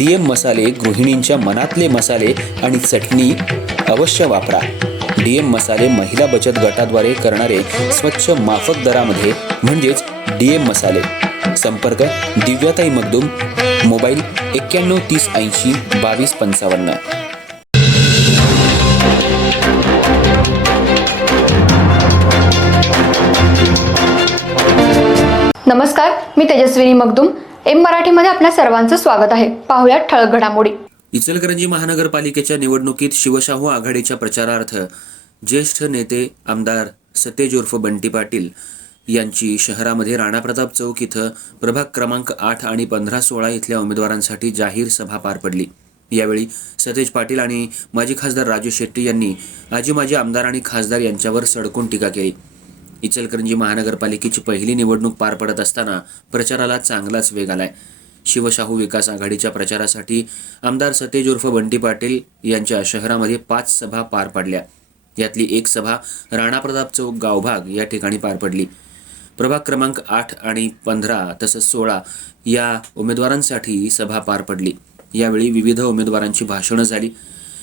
DM मसाले गृहिणींच्या मनातले मसाले आणि चटणी अवश्य वापरा. डीएम मसाले महिला बचत गटाद्वारे करणारे स्वच्छ माफक दरामध्ये म्हणजेच डीएम मसाले. संपर्क दिव्याताई मगदूम मोबाईल एक्क्याण्णव तीस ऐंशी बावीस पंचावन्न. नमस्कार मी तेजस्विनी मगदुम एम मराठीमध्ये आपल्या सर्वांचं स्वागत आहे. पाहुयात ठळक घडामोडी. इचलकरंजी महानगरपालिकेच्या निवडणुकीत शिवशाहू आघाडीच्या प्रचारार्थ ज्येष्ठ नेते आमदार सतेज उर्फ बंटी पाटील यांची शहरामध्ये राणाप्रताप चौक इथं प्रभाग क्रमांक आठ आणि पंधरा सोळा इथल्या उमेदवारांसाठी जाहीर सभा पार पडली. यावेळी सतेज पाटील आणि माजी खासदार राजू शेट्टी यांनी आजी माजी आमदार आणि खासदार यांच्यावर सडकून टीका केली. इचलकरंजी महानगरपालिकेची पहिली निवडणूक पार पडत असताना प्रचाराला चांगलाच वेग आलाय. शिवशाहू विकास आघाडीच्या प्रचारासाठी आमदार सतेज उर्फ बंटी पाटील यांच्या शहरामध्ये पाच सभा पार पडल्या. यातली एक सभा राणाप्रताप चौक गावभाग या ठिकाणी पार पडली. प्रभाग क्रमांक आठ आणि पंधरा तसंच सोळा या उमेदवारांसाठी सभा पार पडली. यावेळी विविध उमेदवारांची भाषणं झाली.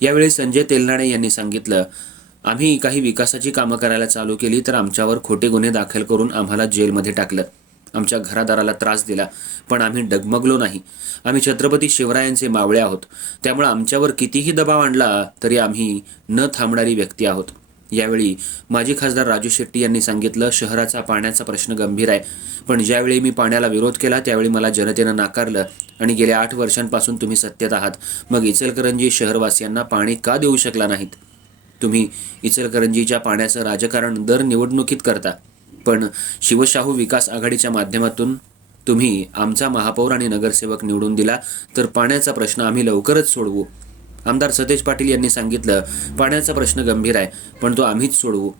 यावेळी संजय तेलनाडे यांनी सांगितलं आम्ही काही विकासाची कामं करायला चालू केली तर आमच्यावर खोटे गुन्हे दाखल करून आम्हाला जेलमध्ये टाकलं. आमच्या घरादाराला त्रास दिला पण आम्ही डगमगलो नाही. आम्ही छत्रपती शिवरायांचे मावळे आहोत. त्यामुळे आमच्यावर कितीही दबाव आणला तरी आम्ही न थांबणारी व्यक्ती आहोत. यावेळी माजी खासदार राजू शेट्टी यांनी सांगितलं शहराचा पाण्याचा प्रश्न गंभीर आहे. पण ज्यावेळी मी पाण्याला विरोध केला त्यावेळी मला जनतेनं नाकारलं आणि गेल्या आठ वर्षांपासून तुम्ही सत्तेत आहात. मग इचलकरंजी शहरवासियांना पाणी का देऊ शकला नाहीत? तुम्ही इचलकरंजीच्या पाण्याचं राजकारण दर निवडणुकीत करता. पण शिवशाहू विकास आघाडीच्या माध्यमातून तुम्ही आमचा महापौर आणि नगरसेवक निवडून दिला तर पाण्याचा प्रश्न आम्ही लवकरच सोडवू. आमदार सतेज पाटील यांनी सांगितलं पाण्याचा प्रश्न गंभीर आहे पण तो आम्हीच सोडवू.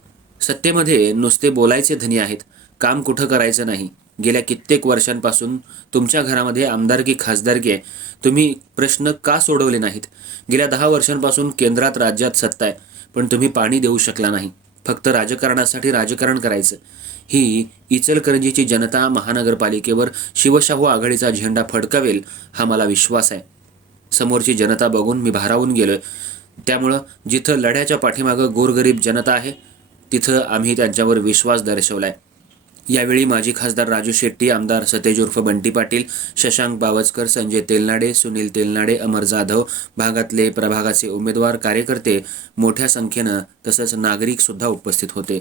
सत्तेमध्ये नुसते बोलायचे धनी आहेत काम कुठं करायचं नाही. गेल्या कित्येक वर्षांपासून तुमच्या घरामध्ये आमदारकी खासदारकी आहे. तुम्ही प्रश्न का सोडवले नाहीत? गेल्या दहा वर्षांपासून केंद्रात राज्यात सत्ता आहे पण तुम्ही पाणी देऊ शकला नाही. फक्त राजकारणासाठी राजकारण करायचं. ही इचलकरंजीची जनता महानगरपालिकेवर शिवशाहू आघाडीचा झेंडा फडकावेल हा मला विश्वास आहे. समोरची जनता बघून मी भारावून गेलोय. त्यामुळं जिथं लढ्याच्या पाठीमागं गोरगरीब जनता आहे तिथं आम्ही त्यांच्यावर विश्वास दर्शवला आहे यावेळी माजी खासदार राजू शेट्टी आमदार सतेज उर्फ बंटी पाटील शशांक बावचकर संजय तेलनाडे सुनील तेलनाडे अमर जाधव भागातले प्रभागाचे उमेदवार कार्यकर्ते मोठ्या संख्येनं तसंच नागरिक सुद्धा उपस्थित होते.